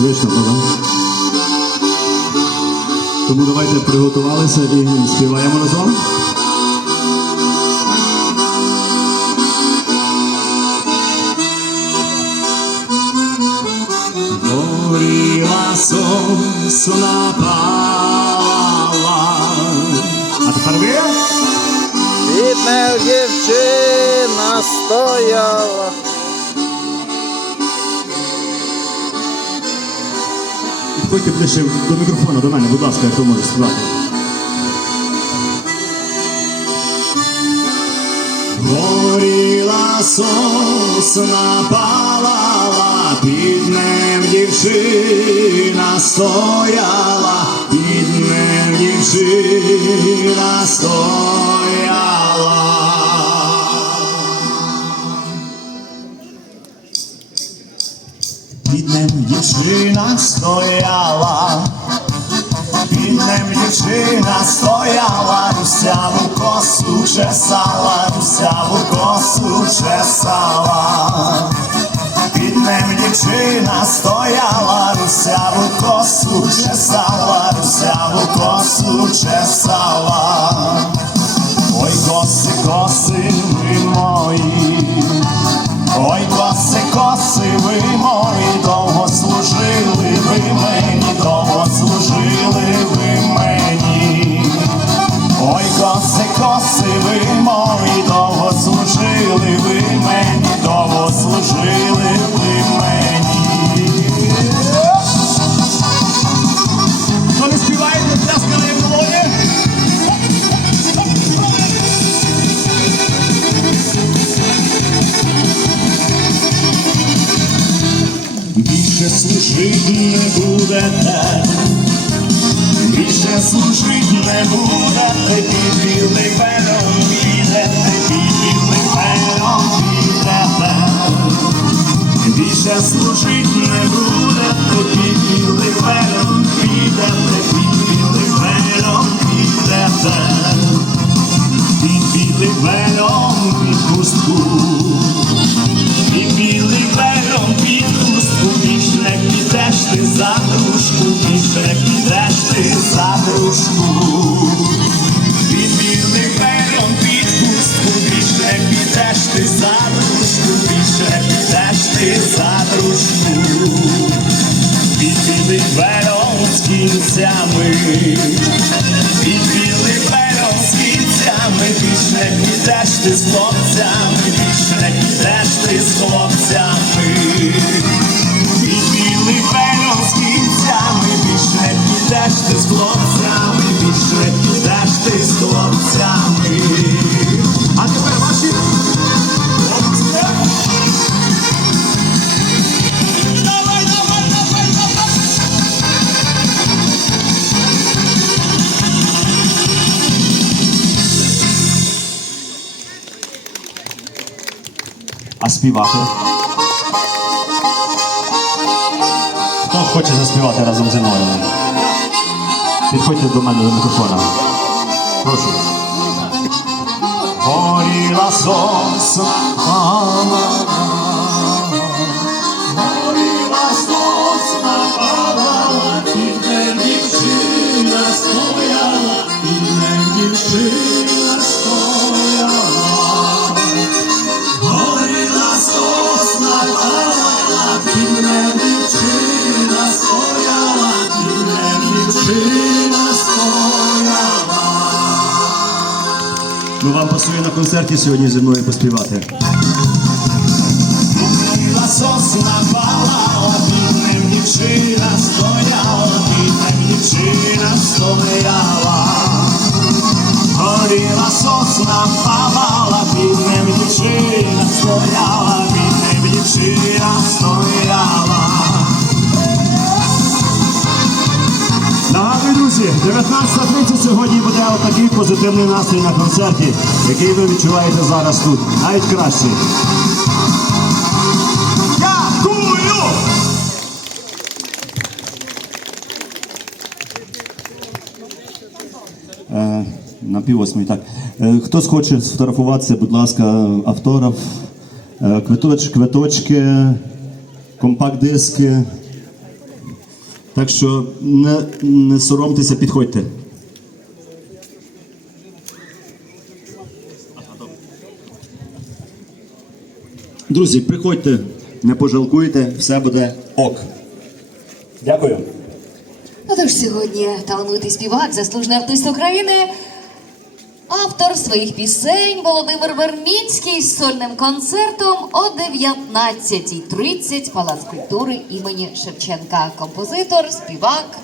звично, правда? Тому давайте приготувалися і співаємо разом. Горіла сосна палала. А тепер ви? Бідна дівчина стояла. Підходьте ближче до мікрофона, до мене, будь ласка, хто може співати. Горіла сосна палала, під ним дівчина стояла, під ним дівчина стояла. Ним дівчина стояла, під ним дівчина стояла, русяву косу чесала, русяву косу чесала. Під ним дівчина стояла, русяву косу чесала, служить не будете, більше служить не будете, під білий пером підете, під білий пером підете. Більше служить не будете, під білий пером підете, під білий пером підете. Під білий пером під хустку. І білий берем під хустку, підеш ти за дружку, більше підеш ти за дружку. Під білий берем під хустку, більше підеш ти за дружку, більше підеш ти за дружку. Під білий берем з кінцями, під білий берем з кінцями, більше підеш ти з хлопцями, більше підеш ти з хлопцями. Білий з кінцями, більше підеш ти з хлопцями, більше підеш ти з хлопцями. А тепер ваші хлопці. Давай, давай, Хто хоче заспівати разом зі мною? Підходьте до мене до мікрофона. Прошу. Горіла сосна, вам пасує на концерті сьогодні зі мною поспівати. Друзі, 19.30 сьогодні буде отакий позитивний настрій на концерті, який ви відчуваєте зараз тут. Навіть краще. Е, на піввосьмій, так. Е, Хтось хоче сфотографуватися, будь ласка, автограф, е, квиточ, квиточки, компакт-диски. Так що не, не соромтеся, підходьте. Друзі, приходьте, не пожалкуйте, все буде ок. Дякую. Ну тож сьогодні талановитий співак, заслужений артист України, автор своїх пісень Володимир Вермінський з сольним концертом о 19.30 Палац культури імені Шевченка. Композитор, співак.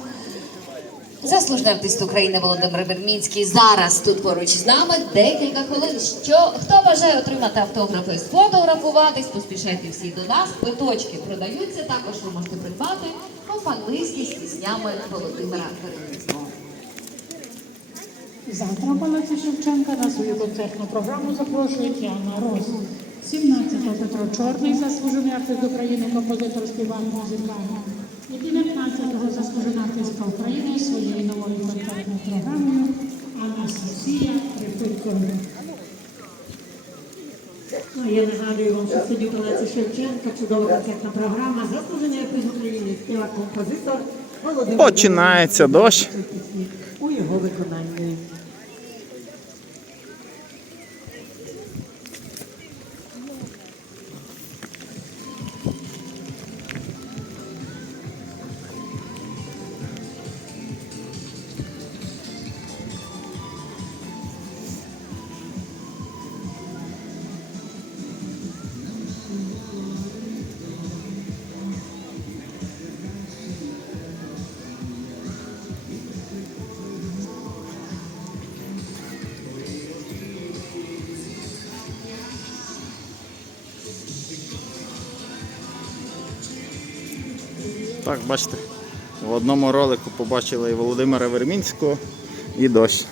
Заслужений артист України Володимир Вермінський зараз тут поруч з нами. Декілька хвилин. Що хто бажає отримати автографи, сфотографуватись, поспішайте всі до нас. Квиточки продаються. Також ви можете придбати по-англійськи з піснями Володимира Вермінського. Завтра в Шевченка на свою концертну програму запрошують Яна Рос. 17-го Петро Чорний, заслужений артист України, композитор співак музикант. І 19-го заслужена артистка України своєю новою концертною програмою Анастасія Репиткова. Ну, я нагадую вам, що сьогодні Палаці Шевченка чудова концертна програма. Заслужений артист України, співак композитор. Починається дощ. У його виконанні. Так, бачите, в одному ролику побачили і Володимира Вермінського, і дощ.